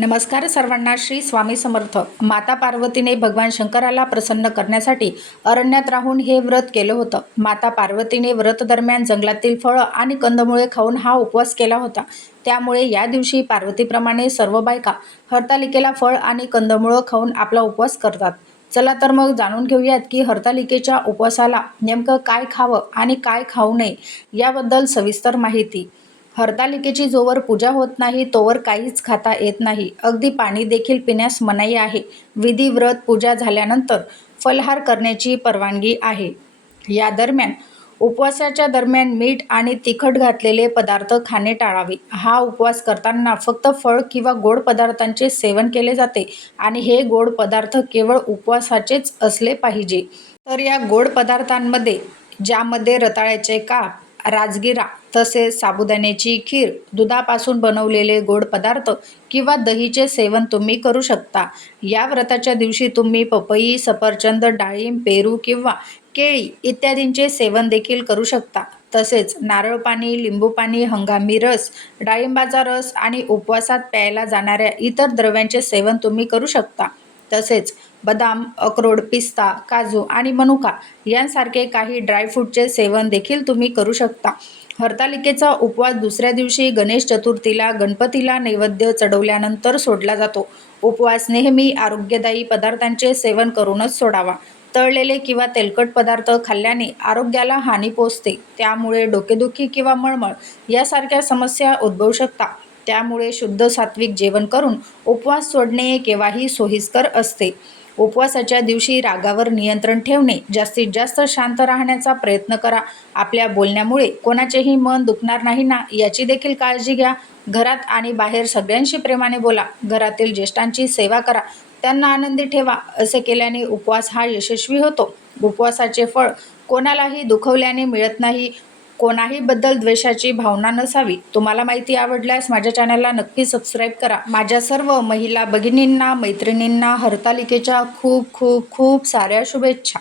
नमस्कार सर्वांना श्री स्वामी समर्थ. माता पार्वतीने भगवान शंकराला प्रसन्न करण्यासाठी अरण्यात राहून हे व्रत केलं होतं. माता पार्वतीने व्रत दरम्यान जंगलातील फळं आणि कंदमुळे खाऊन हा उपवास केला होता. त्यामुळे या दिवशी पार्वतीप्रमाणे सर्व बायका हरतालिकेला फळ आणि कंदमुळं खाऊन आपला उपवास करतात. चला तर मग जाणून घेऊयात की हरतालिकेच्या उपवासाला नेमकं काय खावं आणि काय खाऊ नये याबद्दल सविस्तर माहिती. हरतालिकेची जोवर पूजा होत नाही तोवर काहीच खाता येत नाही. अगदी पाणी देखील पिण्यास मनाई आहे. विधी व्रत पूजा झाल्यानंतर फलहार करण्याची परवानगी आहे. या दरम्यान उपवासाच्या दरम्यान मीठ आणि तिखट घातलेले पदार्थ खाणे टाळावे. हा उपवास करताना फक्त फळ किंवा गोड पदार्थांचे सेवन केले जाते आणि हे गोड पदार्थ केवळ उपवासाचेच असले पाहिजे. तर या गोड पदार्थांमध्ये ज्यामध्ये रताळ्याचे काप राजगिरा तसेच साबुदाण्याची खीर दुधापासून बनवलेले गोड पदार्थ किंवा दहीचे सेवन तुम्ही करू शकता. या व्रताच्या दिवशी तुम्ही पपई सफरचंद डाळिंब पेरू किंवा केळी इत्यादींचे सेवन देखील करू शकता. तसेच नारळ पाणी लिंबू पाणी हंगामी रस डाळिंबाचा रस आणि उपवासात प्यायला जाणाऱ्या इतर द्रव्यांचे सेवन तुम्ही करू शकता. तसेच बदाम अक्रोड पिस्ता काजू आणि मनुका यांसारखे काही ड्रायफ्रूटचे सेवन देखील तुम्ही करू शकता. हरतालिकेचा उपवास दुसऱ्या दिवशी गणेश चतुर्थीला गणपतीला नैवेद्य चढवल्यानंतर सोडला जातो. उपवास नेहमी आरोग्यदायी पदार्थांचे सेवन करूनच सोडावा. तळलेले किंवा तेलकट पदार्थ खाल्ल्याने आरोग्याला हानी पोचते त्यामुळे डोकेदुखी किंवा मळमळ यासारख्या समस्या उद्भवू शकतात त्यामुळे शुद्ध सात्विक जेवण करून उपवास सोडणे केव्हाही सोयीस्कर असते. उपवासाच्या दिवशी रागावर नियंत्रण ठेवणे जास्तीत जास्त शांत राहण्याचा प्रयत्न करा. आपल्या बोलण्यामुळे कोणाचेही मन दुखणार नाही ना याची देखील काळजी घ्या. घरात आणि बाहेर सगळ्यांशी प्रेमाने बोला. घरातील ज्येष्ठांची सेवा करा. त्यांना आनंदी ठेवा. असे केल्याने उपवास हा यशस्वी होतो. उपवासाचे फळ कोणालाही दुखवल्याने मिळत नाही. कोणाही बद्दल द्वेषाची भावना नसावी. तुम्हाला माहिती आवडल्यास माझ्या चॅनलला नक्की सबस्क्राईब करा. माझ्या सर्व महिला भगिनींना मैत्रिणींना हरतालिकेच्या खूप खूप खूप साऱ्या शुभेच्छा.